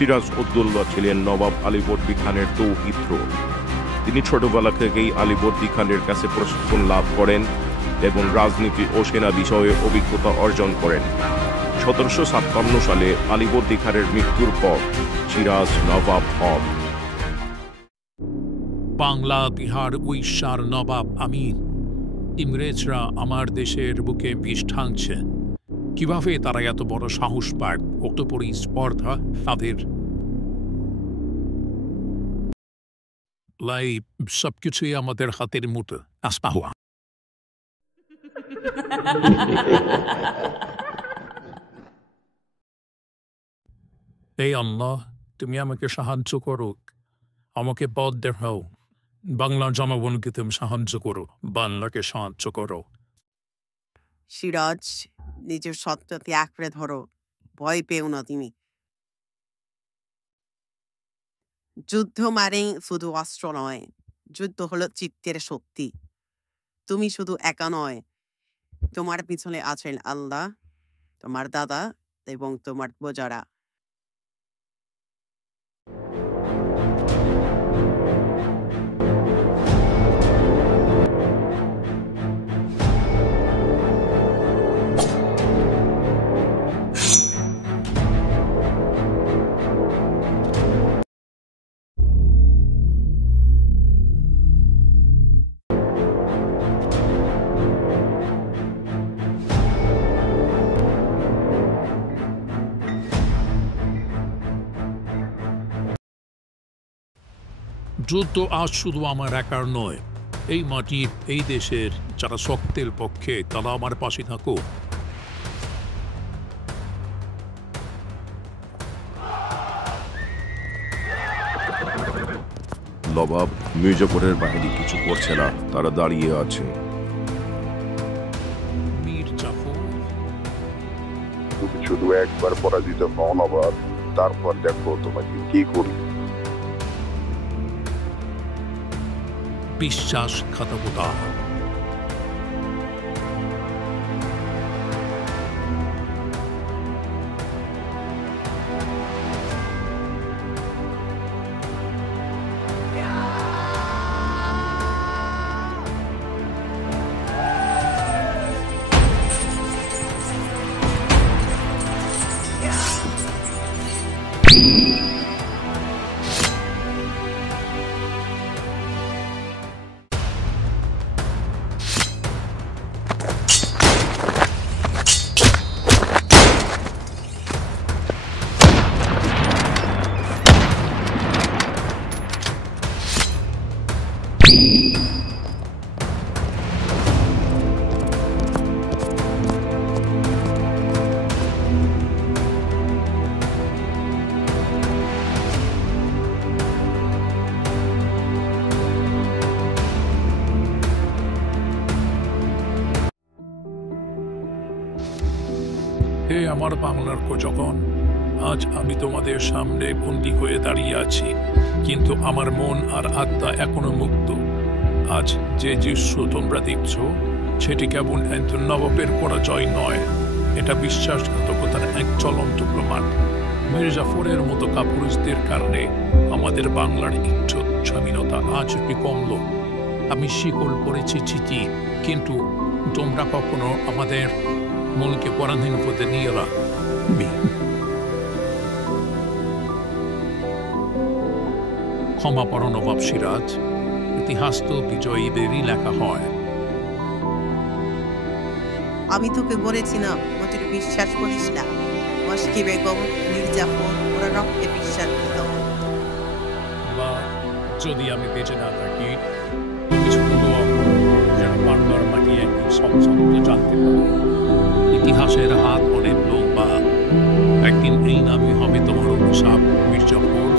সিরাজ উদ্দৌলা ছিলেন নবাব আলীবর্দী খানের দৌহিত্র। তিনি ছোটবেলা থেকেই আলীবর্দী খানের কাছে প্রশিক্ষণ লাভ করেন এবং রাজনীতি ও সেনা বিষয়ে অভিজ্ঞতা অর্জন করেন। 1756 সালে আলীবর্দী খানের মৃত্যুর পর সিরাজ নবাব হন। বাংলা, বিহার, উড়িষ্যার নবাব আমির। ইংরেজরা আমার দেশের বুকে বিষ ঢাকছে। কিভাবে তারা এত বড় সাহস পায়? অতপরই স্পর্ধা তাদের। লাই সবকিছুই আমাদের হাতের মুঠো। আসপাহুয়া এই আল্লাহ, তুমি আমাকে সাহায্য করো, আমাকে পথ দেখাও। বাংলার জনগণকে তুমি সাহায্য করো, বাংলাকে সাহায্য করো। সিরাজ, নিজের সত্যতে আঁকড়ে ধরো, ভয় পেও না তুমি। যুদ্ধ মানে শুধু অস্ত্র নয়, যুদ্ধ হলো চিত্তের শক্তি। তুমি শুধু একা নয়, তোমার পিছনে আছেন আল্লাহ, তোমার দাদা এবং তোমার প্রজারা। যুদ্ধ আজ শুধু আমার একার নয়, এই মাটির, এই দেশের যারা শক্তের পক্ষে, তারা আমার পাশে থাকো। নবাব, মির্জাপুরের বাহিনী কিছু করছে না, তারা দাঁড়িয়ে আছে। মির্জাফর, তুমি শুধু একবার পরাজিত হও নবাব, তারপর দেখো তোমাকে কি করি। বিশ্বাসঘাতকতা। হে আমার বাংলার প্রজাগণ, আজ আমি তোমাদের সামনে বন্দী হয়ে দাঁড়িয়ে আছি, কিন্তু আমার মন আর আত্মা এখনো মুক্ত। আজ যে দৃশ্য তোমরা দেখছ, সেটি কেবল একজন নবাবের পরাজয় নয়, এটা বিশ্বাসঘাতকতার এক চলন্ত প্রমাণ। মির্জাফরের মতো কাপুরুষদের কারণে আমাদের বাংলার ইজ্জত, স্বাধীনতা আজ একটি কমল। আমি শিকল পড়েছি ঠিকই, কিন্তু তোমরা কখনো আমাদের মনকে পরাধীন হতে নিয়ে রাখবি। ক্ষমা করো নবাব সিরাজ, ইতিহাস তো বিজয়ীদেরই লেখা হয়। আমি তোকে বলেছি না, আমাদের বিশ্বাস করিস না। মস্কি বেগম, মির্জাফর, ওরা রক্তে বিশ্বাসঘাত। বা যদি আমি বেঁচে না থাকি, কিছু দোয়া করো যেন বাংলার মাটি একদিন সব সত্য জানতে পারে। ইতিহাসের হাত অনেক লম্বা, একদিন এই নামই হবে তোমার অভিশাপ মির্জাফর।